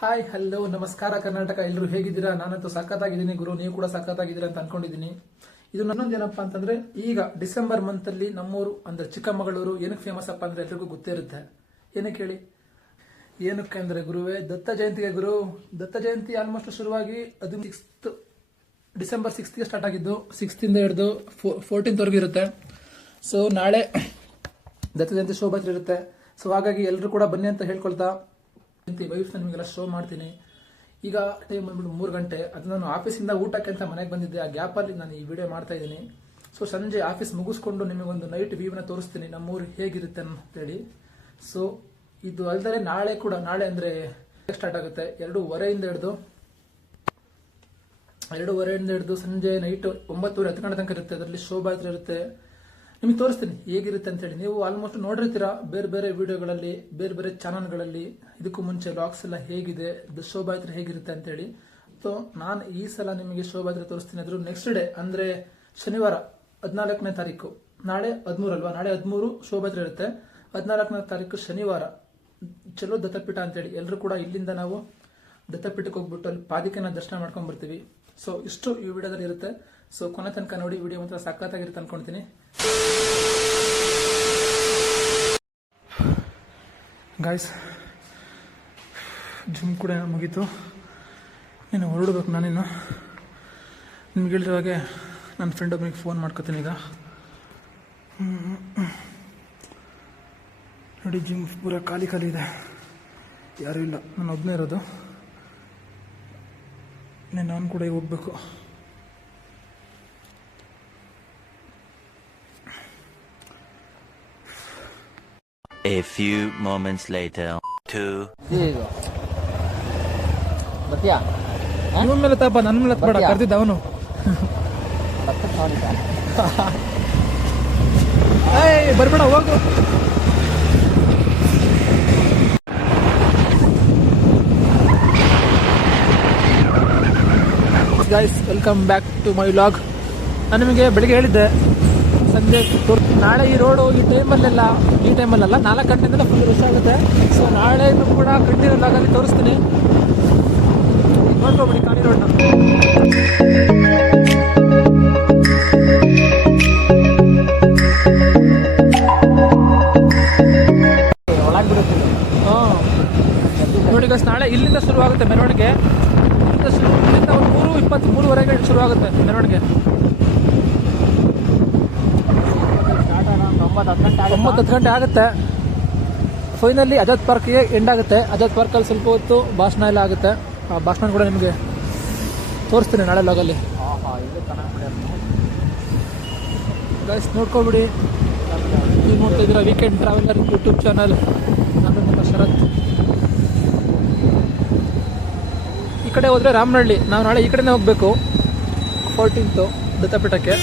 Hi hello ನಮಸ್ಕಾರ ಕರ್ನಾಟಕ. ಎಲ್ಲರೂ ಹೇಗಿದ್ದೀರಾ? ನಾನಂತೂ ಸಖತ್ತಾಗಿದ್ದೀನಿ ಗುರು. ನೀವು ಕೂಡ ಸಖತ್ತಾಗಿದ್ದೀರಾ ಅಂತ ಅನ್ಕೊಂಡಿದ್ದೀನಿ. ಇದು ನನ್ನೊಂದು ಏನಪ್ಪಾ ಅಂತಂದ್ರೆ, ಈಗ ಡಿಸೆಂಬರ್ ಮಂತ್ ಅಲ್ಲಿ ನಮ್ಮೂರು ಅಂದ್ರೆ ಚಿಕ್ಕಮಗಳೂರು ಏನಕ್ಕೆ ಫೇಮಸ್ ಅಪ್ಪ ಅಂದ್ರೆ ಎಲ್ರಿಗೂ ಗೊತ್ತೇ ಇರುತ್ತೆ. ಏನಕ್ಕೆ ಹೇಳಿ? ಏನಕ್ಕೆ ಅಂದ್ರೆ ಗುರುವೇ, ದತ್ತ ಜಯಂತಿಗೆ ಗುರು. ದತ್ತ ಜಯಂತಿ ಆಲ್ಮೋಸ್ಟ್ ಶುರುವಾಗಿ ಅದು ಸಿಕ್ಸ್ತ್ ಡಿಸೆಂಬರ್ ಸಿಕ್ಸ್ತ್ಗೆ ಸ್ಟಾರ್ಟ್ ಆಗಿದ್ದು ಸಿಕ್ಸ್ತಿಂದ ಹಿಡಿದು ಫೋರ್ಟೀನ್ತ್ವರೆಗೂ ಇರುತ್ತೆ. ಸೊ ನಾಳೆ ದತ್ತ ಜಯಂತಿ ಶೋಭಾತ್ರಿ ಇರುತ್ತೆ. ಸೊ ಹಾಗಾಗಿ ಎಲ್ಲರೂ ಕೂಡ ಬನ್ನಿ ಅಂತ ಹೇಳ್ಕೊಳ್ತಾ ವೈಫ್ನ ನಿಮಗೆಲ್ಲ ಶೋ ಮಾಡ್ತೀನಿ. ಈಗ ಟೈಮ್ ಬಂದ್ಬಿಟ್ಟು ಮೂರು ಗಂಟೆ. ಅದು ನಾನು ಆಫೀಸಿಂದ ಊಟಕ್ಕೆ ಅಂತ ಮನೆಗೆ ಬಂದಿದ್ದೆ. ಆ ಗ್ಯಾಪಲ್ಲಿ ನಾನು ಈ ವಿಡಿಯೋ ಮಾಡ್ತಾ ಇದ್ದೀನಿ. ಸೊ ಸಂಜೆ ಆಫೀಸ್ ಮುಗಿಸ್ಕೊಂಡು ನಿಮಗೊಂದು ನೈಟ್ ವ್ಯೂವನ್ನ ತೋರಿಸ್ತೀನಿ. ನಮ್ಮೂರು ಹೇಗಿರುತ್ತೆ ಅಂತೇಳಿ ಸೊ ಇದು ಅಲ್ಲದೆ ನಾಳೆ ಕೂಡ, ನಾಳೆ ಅಂದರೆ ಸ್ಟಾರ್ಟ್ ಆಗುತ್ತೆ. ಎರಡೂವರೆಯಿಂದ ಹಿಡಿದು ಎರಡೂವರೆಯಿಂದ ಹಿಡಿದು ಸಂಜೆ ನೈಟ್ ಒಂಬತ್ತುವರೆ ಹತ್ತು ಗಂಟೆ ತನಕ ಇರುತ್ತೆ. ಅದರಲ್ಲಿ ಶೋಭಾಯಾತ್ರೆ ಇರುತ್ತೆ. ನಿಮಗೆ ತೋರಿಸ್ತೀನಿ, ಹೇಗಿರುತ್ತೆ ಅಂತೇಳಿ ನೀವು ಆಲ್ಮೋಸ್ಟ್ ನೋಡಿರ್ತೀರಾ, ಬೇರೆ ಬೇರೆ ವಿಡಿಯೋಗಳಲ್ಲಿ, ಬೇರೆ ಬೇರೆ ಚಾನಲ್ಗಳಲ್ಲಿ. ಇದಕ್ಕೂ ಮುಂಚೆ ಲಾಕ್ಸ್ ಎಲ್ಲ ಹೇಗಿದೆ ದ ಶೋಭಾಯಾತ್ರೆ ಹೇಗಿರುತ್ತೆ ಅಂತೇಳಿ ಸೊ ನಾನು ಈ ಸಲ ನಿಮಗೆ ಶೋಭಾಯಾತ್ರೆ ತೋರಿಸ್ತೀನಿ. ಅದ್ರ ನೆಕ್ಸ್ಟ್ ಡೇ ಅಂದ್ರೆ ಶನಿವಾರ, ಹದಿನಾಲ್ಕನೇ ತಾರೀಕು. ನಾಳೆ ಹದಿಮೂರು ಅಲ್ವಾ? ನಾಳೆ ಹದಿಮೂರು ಶೋಭಾಯಾತ್ರೆ ಇರುತ್ತೆ. ಹದಿನಾಲ್ಕನೇ ತಾರೀಕು ಶನಿವಾರ. ಚಲೋ ದತ್ತಪೀಠ ಅಂತೇಳಿ ಎಲ್ಲರೂ ಕೂಡ ಇಲ್ಲಿಂದ ನಾವು ದತ್ತಪೀಠಕ್ಕೆ ಹೋಗ್ಬಿಟ್ಟು ಅಲ್ಲಿ ಪಾದಿಕೆನ ದರ್ಶನ ಮಾಡ್ಕೊಂಡ್ ಬರ್ತೀವಿ ಸೊ ಇಷ್ಟು ಈ ವಿಡಿಯೋದಲ್ಲಿ ಇರುತ್ತೆ. ಸೊ ಕೊನೆ ತನಕ ನೋಡಿ ವಿಡಿಯೋ ಮಾತ್ರ ಸಖತ್ತಾಗಿರುತ್ತೆ ಅನ್ಕೊಂತೀನಿ. ಗಾಯ್ಸ್ ಜಿಮ್ ಕೂಡ ಮುಗೀತು. ನೀನು ಹೊರಡ್ಬೇಕು ನಾನಿನ್ನು ನಿಮ್ಗೆ ಹೇಳಿದ ಹಾಗೆ ನನ್ನ ಫ್ರೆಂಡ್ ಒಬ್ಬನಿಗೆ ಫೋನ್ ಮಾಡ್ಕೊತೀನಿ ಈಗ. ನೋಡಿ ಜಿಮ್ ಪೂರ ಖಾಲಿ ಖಾಲಿ ಇದೆ. ಯಾರೂ ಇಲ್ಲ. ನಾನು ಒಬ್ಬನೇ ಇರೋದು. ನೀನು ಕೂಡ ಹೋಗ್ಬೇಕು. A few moments later. Two. ಇದು. ಇವನ್ ಮೇಲೆ ತಪ್ಪ ನನ್ನ ಮೇಲೆ ಬೇಡ ಬರ್ತೀಯಾ? ಕರ್ದಿದ್ದ ಅವನು. ಏಯ್ ಬರ್ಬೇಡ ಹೋಗು. Guys welcome back to my vlog ನಾನು ನಿಮಗೆ ಬೆಳಿಗ್ಗೆ ಹೇಳಿದ್ದೆ ಸಂಜೆ ನಾಳೆ ಈ ರೋಡ್ ಈ ಟೈಮಲ್ಲೆಲ್ಲ ಈ ಟೈಮಲ್ಲೆಲ್ಲ ನಾಲ್ಕು ಗಂಟೆಯಿಂದ ಫುಲ್ ರಶ್ ಆಗುತ್ತೆ. ಸೊ ನಾಳೆ ಕೂಡ ಕಂಟಿನ್ಯೂ ಲಾಗಲ್ಲಿ ತೋರಿಸ್ತೀನಿ. ನೋಡ್ಕೊಬಿಡಿ ಕಾಣಿ ರೋಡ್ನ ಒಳಗೆ ಬಿಡುತ್ತೆ ನೋಡಿ ಗಸ್ ನಾಳೆ ಇಲ್ಲಿಂದ ಶುರುವಾಗುತ್ತೆ ಮೆರವಣಿಗೆ. ಇಲ್ಲಿಂದ ಶುರು ಇಲ್ಲಿಂದ ಒಂದು ಮೂರು ಇಪ್ಪತ್ತು ಮೂರುವರೆಗೆ ಶುರು ಆಗುತ್ತೆ ಮೆರವಣಿಗೆ ಸ್ಟಾರ್ಟ್ ಅರೌಂಡ್ ಒಂಬತ್ತು ಹತ್ತು ಗಂಟೆ ಆಗುತ್ತೆ? ಫೈನಲಿ ಅಜಾದ್ ಪಾರ್ಕ್ಗೆ ಎಂಡ್ ಆಗುತ್ತೆ. ಅಜಾದ್ ಪಾರ್ಕಲ್ಲಿ ಸ್ವಲ್ಪ ಹೊತ್ತು ಭಾಷಣ ಎಲ್ಲ ಆಗುತ್ತೆ. ಆ ಭಾಷಣ ಕೂಡ ನಿಮಗೆ ತೋರಿಸ್ತೀನಿ ನಾಳೆ ಲಾಗಲ್ಲಿ ಗೈಸ್ ನೋಡ್ಕೊಬಿಡಿ ನೀವು ನೋಡ್ತಾ ಇದ್ದೀರಾ ವೀಕೆಂಡ್ ಟ್ರಾವೆಲರ್ ಯೂಟ್ಯೂಬ್ ಚಾನಲ್ ನಾನು ನಮ್ಮ ಶರತ್. ಈ ಕಡೆ ಹೋದರೆ ರಾಮನಹಳ್ಳಿ. ನಾವು ನಾಳೆ ಈ ಕಡೆನೇ ಹೋಗಬೇಕು. ಫೋರ್ಟೀನ್ತು ದತ್ತಪೀಠಕ್ಕೆ.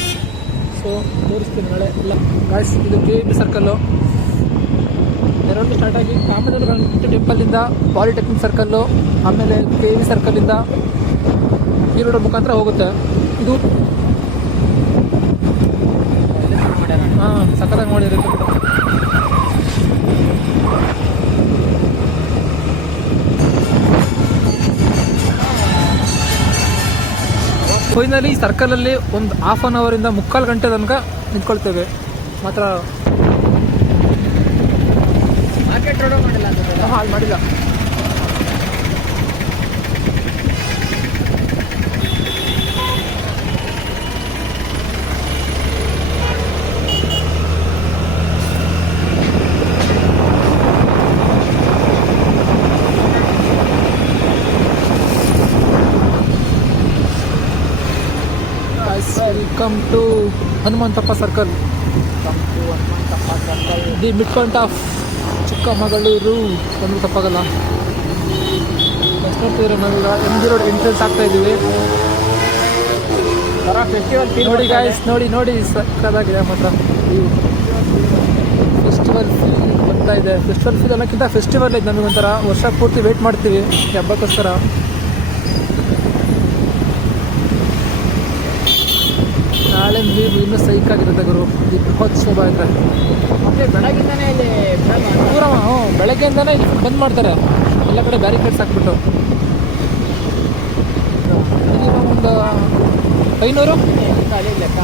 ಸೊ ತೋರಿಸ್ತೀನಿ ನಾಳೆ. ಎಲ್ಲ ಗಾಯ್ಸ್ ಇದು ಕೆ ಬಿ ಸರ್ಕಲ್ಲು ಮೆರವಣಿಗೆ ಸ್ಟಾರ್ಟ್ ಆಗಿ ಕಾಮನೂರು ಟೆಂಪಲಿಂದ ಪಾಲಿಟೆಕ್ನಿಕ್ ಸರ್ಕಲ್ಲು ಆಮೇಲೆ ಕೆ ವಿ ಸರ್ಕಲಿಂದ ಈ ರೋಡ್ ಮುಖಾಂತರ ಹೋಗುತ್ತೆ. ಇದು ಹಾಂ ಸಕ್ಕತ್ತಾಗಿ ಮಾಡಿರುತ್ತೆ ಫೈನಲಿ ಸರ್ಕಲಲ್ಲಿ ಒಂದು ಹಾಫ್ ಆನ್ ಅವರಿಂದ ಮುಕ್ಕಾಲು ಗಂಟೆ ತನಕ ನಿಂತ್ಕೊಳ್ತೇವೆ. ಮಾತ್ರ ಮಾರ್ಕೆಟ್ ರೋಡ್ ಮಾಡಿಲ್ಲ ಅಂತ ಹಾಳು ಮಾಡಿಲ್ಲ welcome to Hanumanthappa circle the midpoint of Chikkamagaluru ಒಂದು ತಪ್ಪಾಗಲ್ಲ ನೋಡ್ತಿದ್ರೆ ನಾವೀಗ ಎಂ ಜಿ ರೋಡ್ ಎಂಟ್ರೆನ್ಸ್ ಆಗ್ತಾ ಇದ್ದೀವಿ. ನೋಡಿ ಗಾಯ್ಸ್ ನೋಡಿ ನೋಡಿ ಸಕ್ಕದಾಗಿದೆ ಮಾತ್ರ ಫೆಸ್ಟಿವಲ್ ಫೀಲ್ ಬರ್ತಾ ಇದೆ. ಫೆಸ್ಟಿವಲ್ ಫೀಲ್ ಅನ್ನೋಕ್ಕಿಂತ ಫೆಸ್ಟಿವಲ್ ಇದೆ ನಮಗೊಂಥರ ವರ್ಷ ಪೂರ್ತಿ ವೆಯ್ಟ್ ಮಾಡ್ತೀವಿ. ಹಬ್ಬಕ್ಕೋಸ್ಕರ. ನೀವು ಇನ್ನೂ ಸೈಕ್ ಆಗಿರುತ್ತೆ ಗುರು. ಈ ಬೃಹೋತ್ಸವ ಅಂದರೆ. ಮತ್ತೆ ಬೆಳಗಿಂದನೇ ಇಲ್ಲಿ ದೂರ ಹ್ಞೂ ಬೆಳಗ್ಗೆಯಿಂದನೇ ಇಲ್ಲಿ ಬಂದ್ ಮಾಡ್ತಾರೆ. ಎಲ್ಲ ಕಡೆ ಬ್ಯಾರಿಕೇಡ್ಸ್ ಹಾಕ್ಬಿಟ್ಟು. ಒಂದು ಐನೂರು? ಖಾಲಿ ಲೆಕ್ಕ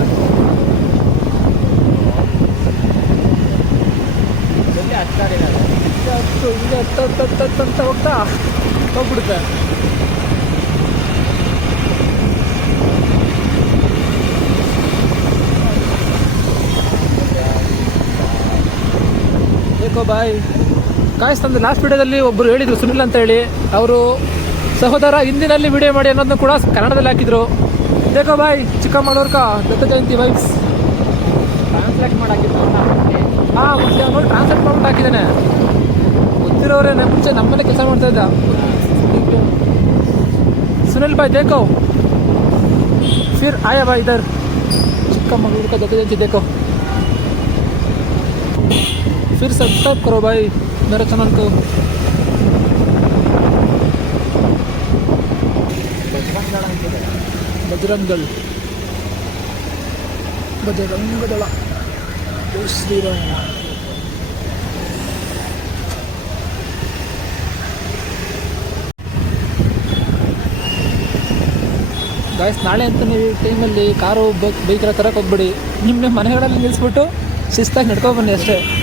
ಹಿಂಗೆ ಹತ್ತು ಹಿಂಗೆ ಹತ್ತು ಹತ್ತು ಹತ್ತು ಹತ್ತು ಅಂತ ಹೋಗ್ತಾ ಹೋಗ್ಬಿಡುತ್ತೆ. ಕೋ ಬಾಯ್. ಕಾಯ್ಸ್ ತಂದು ಲಾಸ್ಟ್ ವಿಡಿಯೋದಲ್ಲಿ ಒಬ್ಬರು ಹೇಳಿದ್ರು, ಸುನಿಲ್ ಅಂತ ಹೇಳಿ ಅವರು ಸಹೋದರ ಹಿಂದಿನಲ್ಲಿ ವಿಡಿಯೋ ಮಾಡಿ ಅನ್ನೋದನ್ನು ಕೂಡ ಕನ್ನಡದಲ್ಲಿ ಹಾಕಿದ್ರು. ಬೇಕೋ, ಬಾಯ್. ಚಿಕ್ಕಮಗಳೂರ್ಕಾ, ದತ್ತ ಜಯಂತಿ ವೈಫ್ಸ್ ಟ್ರಾನ್ಸ್ಲೇಟ್ ಮಾಡಿ ಹಾಕಿದ್ರು ಹಾಂ ಟ್ರಾನ್ಸ್ಲೇಟ್ ಮಾಡ್ಬಿಟ್ಟು ಹಾಕಿದ್ದಾನೆ. ಗೊತ್ತಿರೋರೇ ನಮ್ಮ ಮುಂಚೆ ನಮ್ಮನೆ ಕೆಲಸ ಮಾಡ್ತಾ ಇದ್ದ. ಸುನಿಲ್, ಬಾಯ್ ದೇಖೋ ಫಿರ್, ಆಯಾ, ಬಾಯ್, ಇದರ್. ಚಿಕ್ಕಮಗಳೂರ್ಕ, ದತ್ತ ಜಯಂತಿ ದೇಖೋ फिर सब्सक्राइब करो भाई, मेरे चैनल को। बजरंग दल। बजरंग दल दूसरी रंग गाय नाड़े अंत टाइम कारू बैक बैक तरह होबड़ी निम्न मन निबू शिस्तक नडको बंदी अस्टे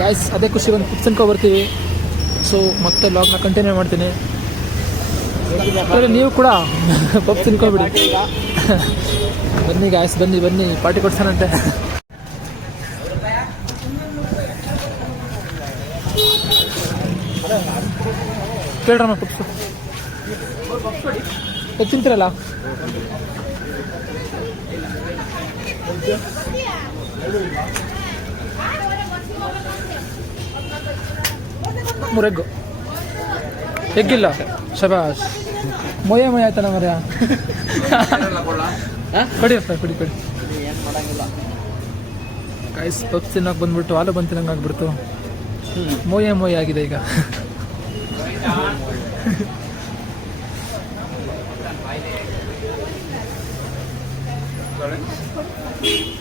ಗಾಯ್ಸ್ ಅದೇ ಖುಷಿ ಒಂದು ಪಿಕ್ಸ್ ಅನ್ಕೊ ಬರ್ತೀವಿ. ಸೊ ಮತ್ತೆ ಲಾಗ್ನ ಕಂಟಿನ್ಯೂ ಮಾಡ್ತೀನಿ. ನೀವು ಕೂಡ ಪಪ್ ತಿನ್ಕೊಬಿಡಿ ಬನ್ನಿ ಗಾಯ್ಸ್ ಬನ್ನಿ ಬನ್ನಿ. ಪಾರ್ಟಿ ಕೊಡ್ಸಾನಂತೆ. ಕೇಳ್ರಮ್ಮ ಪಪ್ಸು. ಪಪ್ ತಿಂತೀರಲ್ಲ? ಮೂರೆಗ್ಗು. ಎಗ್ಗಿಲ್ಲ? ಶಬಾಸ್ ಮೊಯ ಮೊಯ ಆಯ್ತಲ್ಲ ಮರ್ಯ? ಕೊಡಿ ಸರ್ ಕೊಡಿ ಕೊಡಿ. ಕಾಯ್ಸ್ ಪಪ್ಸ್ ತಿನ್ನಕ್ ಬಂದ್ಬಿಟ್ಟು ಹಾಲು ಬಂದು ತಿನ್ನಂಗೆ ಆಗ್ಬಿಡ್ತು. ಮೊಯೆ ಮೊಯ್ ಆಗಿದೆ ಈಗ.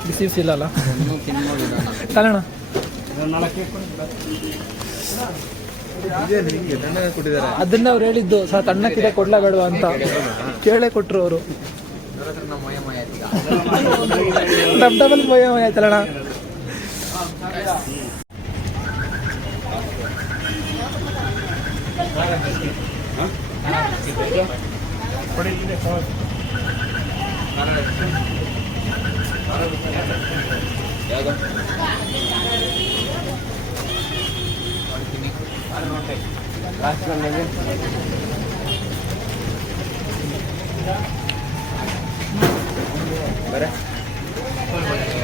ಬಿಸಿ ಬಿಸಿ ಇಲ್ಲ ಅಲ್ಲ? ಅದನ್ನ ಅವ್ರು ಹೇಳಿದ್ದು ಸಹ ತಣ್ಣಕ್ಕಿದೆ ಕೊಡ್ಲಾ ಬೇಡವಾ ಅಂತ. ಕೇಳೇ ಕೊಟ್ರು ಅವರು. ಡಬ್ ಡಬಲ್ ಮೊಯ ಮೊಯ ಆಯ್ತಲ್ಲಣ್ಣ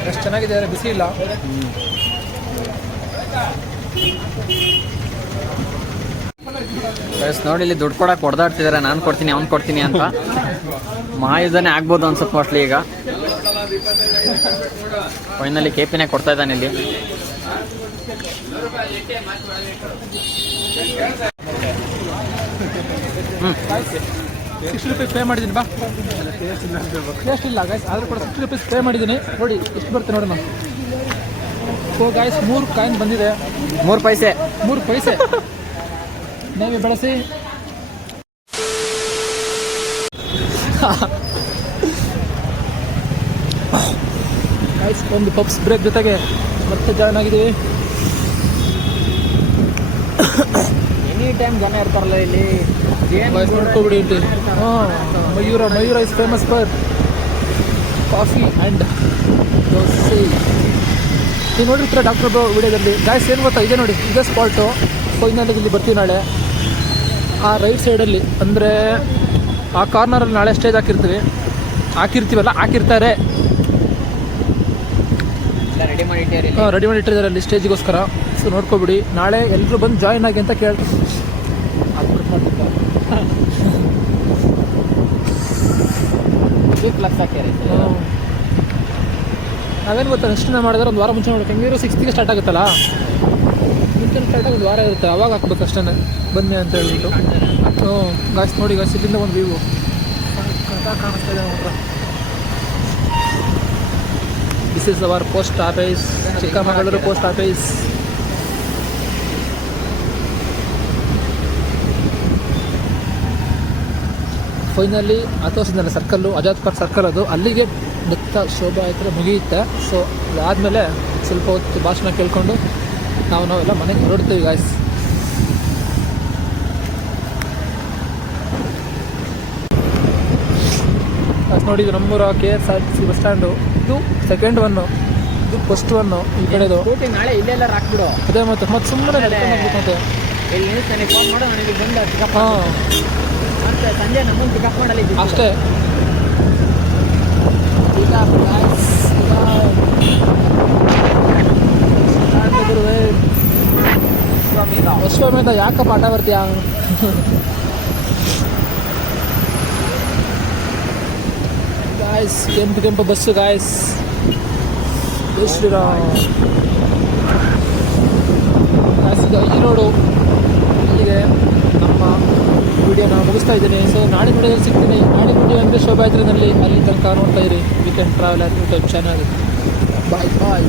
ಎಷ್ಟು ಚೆನ್ನಾಗಿದೆ ಬಿಸಿ ಇಲ್ಲ? ಗೈಸ್ ನೋಡಿ ಇಲ್ಲಿ ದುಡ್ಡು ಕೊಡಕ್ಕೆ ಹೊಡೆದಾಡ್ತಿದ್ದಾರೆ ನಾನು ಕೊಡ್ತೀನಿ ಅವ್ನು ಕೊಡ್ತೀನಿ ಅಂತ. ಮಹಾಯುದ್ಧನೇ ಆಗ್ಬೋದು ಅನ್ಸುತ್ತೆ ಮೋಸ್ಟ್ಲಿ ಈಗ. ಫೈನಲಿ ಕೆ ಪಿನೇ ಕೊಡ್ತಾ ಇದ್ದಾನೆ ಇಲ್ಲಿ. ಸಿಕ್ಸ್ಟಿ ರುಪೀಸ್ ಪೇ ಮಾಡಿದ್ದೀನಿ ಬಾ. ಟೇಸ್ಟ್ ಇಲ್ಲ ಗಾಯ್ಸ್ ಆದರೂ ಕೂಡ ಸಿಕ್ಸ್ಟಿ ರುಪೀಸ್ ಪೇ ಮಾಡಿದ್ದೀನಿ ನೋಡಿ ಎಷ್ಟು ಬರುತ್ತೆ ನೋಡೋಣ. ಸೊ ಗಾಯ್ಸ್ ಮೂರು ಕಾಯಿನ್ ಬಂದಿದೆ. ಮೂರು ಪೈಸೆ. ಮೂರು ಪೈಸೆ. ನೀವೇ ಬಳಸಿ. ಗಾಯ್ಸ್ ಒಂದು ಪಪ್ಸ್ ಬ್ರೇಕ್ ಜೊತೆಗೆ ಮತ್ತೆ ಜಾಯ್ನ್ ಆಗಿದ್ದೀವಿ. ಎನಿ ಟೈಮ್ ಜನ ಇರ್ತಾರಲ್ಲ ಇಲ್ಲಿ. ನೋಡ್ಕೊಬಿಡಿ ಹಾಂ Mayura Mayura is famous for coffee and dosa. ನೀವು ನೋಡಿರ್ತೀರ ಡಾಕ್ಟರ್ ಬ್ರೋ ವಿಡಿಯೋದಲ್ಲಿ ಗಾಯ್ಸ್ ಏನು ಗೊತ್ತಾ? ಇದೆ ನೋಡಿ ಇದೇ ಸ್ಪಾಟು ಫೈನಲ್ ಇಲ್ಲಿ ಬರ್ತೀವಿ ನಾಳೆ. ಆ ರೈಟ್ ಸೈಡಲ್ಲಿ ಅಂದರೆ ಆ ಕಾರ್ನರಲ್ಲಿ ನಾಳೆ ಸ್ಟೇಜ್ ಹಾಕಿರ್ತೀವಿ. ಹಾಕಿರ್ತೀವಲ್ಲ ಹಾಕಿರ್ತಾರೆ. ರೆಡಿ ಮಾಡಿ ಇಟ್ಟಿರಿ ರೆಡಿ ಮಾಡಿ ಇಟ್ಟಿದ್ದಾರೆ ಅಲ್ಲಿ ಸ್ಟೇಜಿಗೋಸ್ಕರ. ಸೊ ನೋಡ್ಕೊಬಿಡಿ. ನಾಳೆ ಎಲ್ಲರೂ ಬಂದು ಜಾಯ್ನ್ ಆಗಿ ಅಂತ ಕೇಳ್ತಾರೆ. ನಾವೇನು ಗೊತ್ತಾ ನೆಕ್ಸ್ಟ್ ಮಾಡಿದ್ರೆ ಒಂದು ವಾರ ಮುಂಚೆ ನೋಡಿ ಹೆಂಗಿರೋ ಸಿಕ್ಸ್ತಿಗೆ ಸ್ಟಾರ್ಟ್ ಆಗುತ್ತಲ್ಲ? ಮುಂಚೆ ಕರೆಕ್ಟಾಗಿ ಒಂದು ವಾರ ಇರುತ್ತೆ. ಅವಾಗ ಹಾಕ್ಬೇಕು ಅಷ್ಟೇ ಬನ್ನಿ ಅಂತ ಹೇಳ್ಬಿಟ್ಟು. ಹ್ಞೂ ಗಾಯ್ಸ್ ನೋಡಿ ಗಾಯ್ಸ್ ಇಲ್ಲಿಂದ ಒಂದು ವ್ಯೂ ಕಾಣಿಸ್ತಾ ಇದೆ this is our post office Chikkamagaluru post office finally ಅಥೋಸಿಂದಲ್ಲ circle Azad park circle ಅದು. ಅಲ್ಲಿಗೆ ನೆತ್ತ ಶೋಭಾಯಾತ್ರೆ ಮುಗಿಯುತ್ತೆ. ಸೊ ಅದಾದಮೇಲೆ ಸ್ವಲ್ಪ ಹೊತ್ತು ಭಾಷಣ ಕೇಳ್ಕೊಂಡು ನಾವು ನಾವೆಲ್ಲ ಮನೆಗೆ ಹೊರಡ್ತೀವಿ ಗಾಯ್ಸ್ ಅದು ನೋಡಿ ಇದು ನಮ್ಮೂರ K S R T C bus stand ಇದು ಸೆಕೆಂಡ್ ಒನ್ನು ಇದು ಫಸ್ಟ್ ಒನ್ನು ಈ ಕಡೆದು ಸ್ಕೂಟಿ ನಾಳೆ ಇಲ್ಲೆಲ್ಲ ಹಾಕ್ಬಿಡು ಅದೇ ಮತ್ತೆ ಮತ್ತೆ ಸುಮ್ಮನೆ ಮತ್ತೆ ಫೋನ್ ಮಾಡು ನನಗೆ ಬಂದು ಪಿಕಪ್ ಹಾಂ. ಮತ್ತೆ ಸಂಜೆ ನಮ್ಮನ್ನು ಪಿಕಪ್ ಮಾಡಲಿ ಅಷ್ಟೇ. ಈಗ ಈಗ ಗುರುವೇ. ಅಶ್ವಮೇಧ ಯಾಕಪ್ಪ ಪಾಠ ಬರ್ತೀಯ? ಗಾಯ್ಸ್ ಕೆಂಪು ಕೆಂಪು ಬಸ್ಸು ಗಾಯ್ಸ್ ಶ್ರೀರಾಮ್. ಗಾಯ್ಸ್ ಇದು ಈ ರೋಡು ಇಲ್ಲಿಗೆ ನಮ್ಮ ವಿಡಿಯೋನ ಮುಗಿಸ್ತಾ ಇದ್ದೀನಿ. ಸೊ ನಾಡಿನ ವಿಡಿಯೋದಲ್ಲಿ ಸಿಗ್ತೀನಿ. ನಾಡಿನ ವಿಡಿಯೋ ಅಂದರೆ ಶೋಭಾಯಾತ್ರೆಯಲ್ಲಿ ಅಲ್ಲಿ ತನಕ ನೋಡ್ತಾ ಇರಿ. Weekend travel YouTube channel bye bye